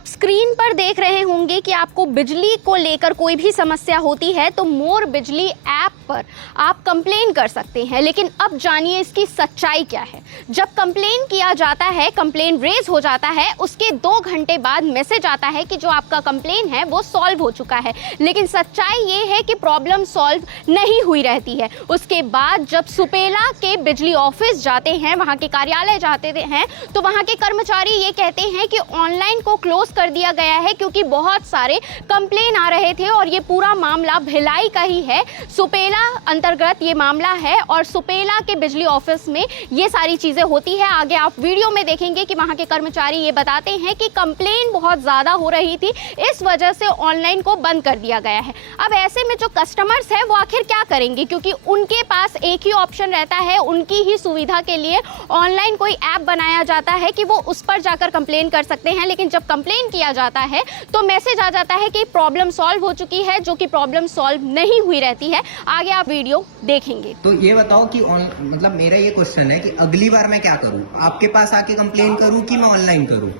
आप स्क्रीन पर देख रहे होंगे कि आपको बिजली को लेकर कोई भी समस्या होती है तो मोर बिजली ऐप पर आप कंप्लेन कर सकते हैं। लेकिन अब जानिए इसकी सच्चाई क्या है। जब कंप्लेन किया जाता है, कंप्लेन रेज हो जाता है, उसके 2 घंटे बाद मैसेज आता है कि जो आपका कंप्लेन है वो सॉल्व हो चुका है। लेकिन सच्चाई ये है कि प्रॉब्लम सॉल्व नहीं हुई रहती है। उसके बाद जब सुपेला के बिजली ऑफिस जाते हैं, वहाँ के कार्यालय जाते हैं, तो वहाँ के कर्मचारी ये कहते हैं कि ऑनलाइन को क्लोज कर दिया गया है क्योंकि बहुत सारे कंप्लेन आ रहे थे और ये पूरा मामला भिलाई का ही है। सुपेला अंतर्गत ये मामला है और सुपेला के बिजली ऑफिस में ये सारी चीजें होती है। आगे आप वीडियो में देखेंगे कि वहाँ के कर्मचारी ये बताते हैं कि कंप्लेन बहुत ज़्यादा हो रही थी, इस वजह से ऑनलाइन को बंद कर दिया गया है। अब ऐसे में जो कस्टमर्स हैं वो आखिर क्या करेंगे, क्योंकि उनके पास एक ही ऑप्शन रहता है, उनकी ही सुविधा के लिए ऑनलाइन कोई ऐप बनाया जाता है कि वो उस पर जाकर कंप्लेन कर सकते हैं। लेकिन जब कंप्लेन किया जाता है तो मैसेज आ जाता है कि प्रॉब्लम सॉल्व हो चुकी है, जो कि प्रॉब्लम सॉल्व नहीं हुई रहती है। आगे आप वीडियो देखेंगे। तो ये बताओ कि मतलब मेरा ये क्वेश्चन है कि अगली बार मैं क्या करूं, आपके पास आके कंप्लेन करूं कि मैं ऑनलाइन करूं?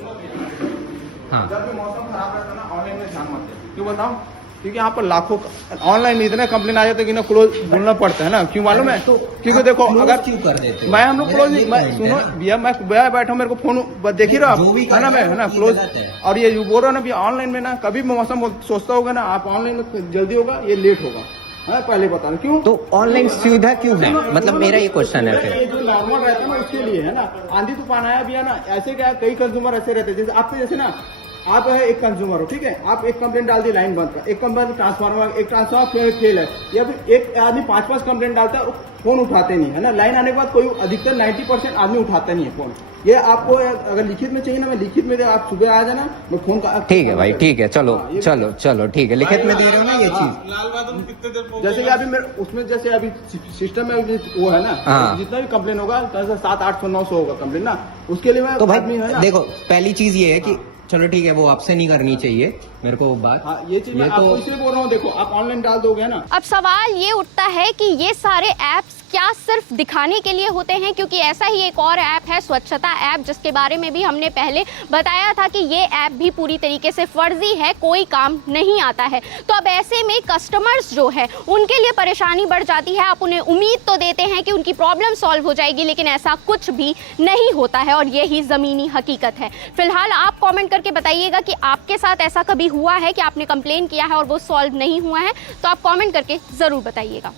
हाँ, जब भी मौसम खराब रहता है ना, ऑनलाइन में ध्यान मत दें। क्यों बताऊं? क्योंकि यहाँ पर लाखों ऑनलाइन में इतने कंप्लेन आ जाते हैं कि ना क्लोज बोलना पड़ता है ना। क्यों मालूम है? तो क्योंकि देखो, अगर क्यों कर देते हो? मैं हम लोग क्लोज नहीं, सुनो भैया, मैं बैठा हूँ, मेरे को फोन देख ही रहा है ना, मैं है ना क्लोज। और ये बोल रहा ना भैया, ऑनलाइन में ना कभी भी मौसम सोचता होगा ना, आप ऑनलाइन में जल्दी होगा, ये लेट होगा, है पहले बताना। क्यों? तो ऑनलाइन सुविधा क्यों है, मतलब मेरा ये क्वेश्चन है फिर। ये जो नॉर्मल रहता है ना, उसके लिए है ना। आंधी तूफान आया भी है ना, ऐसे क्या कई कंज्यूमर ऐसे रहते हैं, जैसे आपके जैसे ना, आप है एक कंज्यूमर हो, ठीक है, आप एक कंप्लेंट डाल दी, लाइन बंद कर, एक कंप्लेंट ट्रांसफार्मर, एक ट्रांसफार्मर फेल है, या फिर एक आदमी 5 कंप्लेंट डालता है, फोन उठाते नहीं है ना। लाइन आने के बाद कोई अधिकतर 90% आदमी उठाता नहीं है फोन। ये आपको अगर लिखित में चाहिए ना, मैं लिखित में आप सुबह आ जाना, मैं फोन का। ठीक है भाई, ठीक है, चलो चलो चलो, ठीक है, लिखित में दे रहे हो ना ये चीज। जैसे कि अभी मेरे उसमें, जैसे अभी सिस्टम में वो है ना, जितना भी कंप्लेन होगा 700, 800, 900 होगा कंप्लेन ना, उसके लिए मैं तो भाई है ना। देखो, पहली चीज ये है कि चलो ठीक है, वो आपसे नहीं करनी चाहिए मेरे को बात। हाँ, ये चीज मैं आपको इसलिए बोल रहा हूँ, देखो आप ऑनलाइन डाल दोगे ना। अब सवाल ये उठता है कि ये सारे ऐप्स क्या सिर्फ दिखाने के लिए होते हैं, क्योंकि ऐसा ही एक और ऐप है, स्वच्छता ऐप, जिसके बारे में भी हमने पहले बताया था कि ये ऐप भी पूरी तरीके से फर्जी है, कोई काम नहीं आता है। तो अब ऐसे में कस्टमर्स जो है उनके लिए परेशानी बढ़ जाती है। आप उन्हें उम्मीद तो देते हैं कि उनकी प्रॉब्लम सॉल्व हो जाएगी, लेकिन ऐसा कुछ भी नहीं होता है और यही ज़मीनी हकीकत है। फिलहाल आप कॉमेंट करके बताइएगा कि आपके साथ ऐसा कभी हुआ है कि आपने कंप्लेन किया है और वो सॉल्व नहीं हुआ है, तो आप कॉमेंट करके ज़रूर बताइएगा।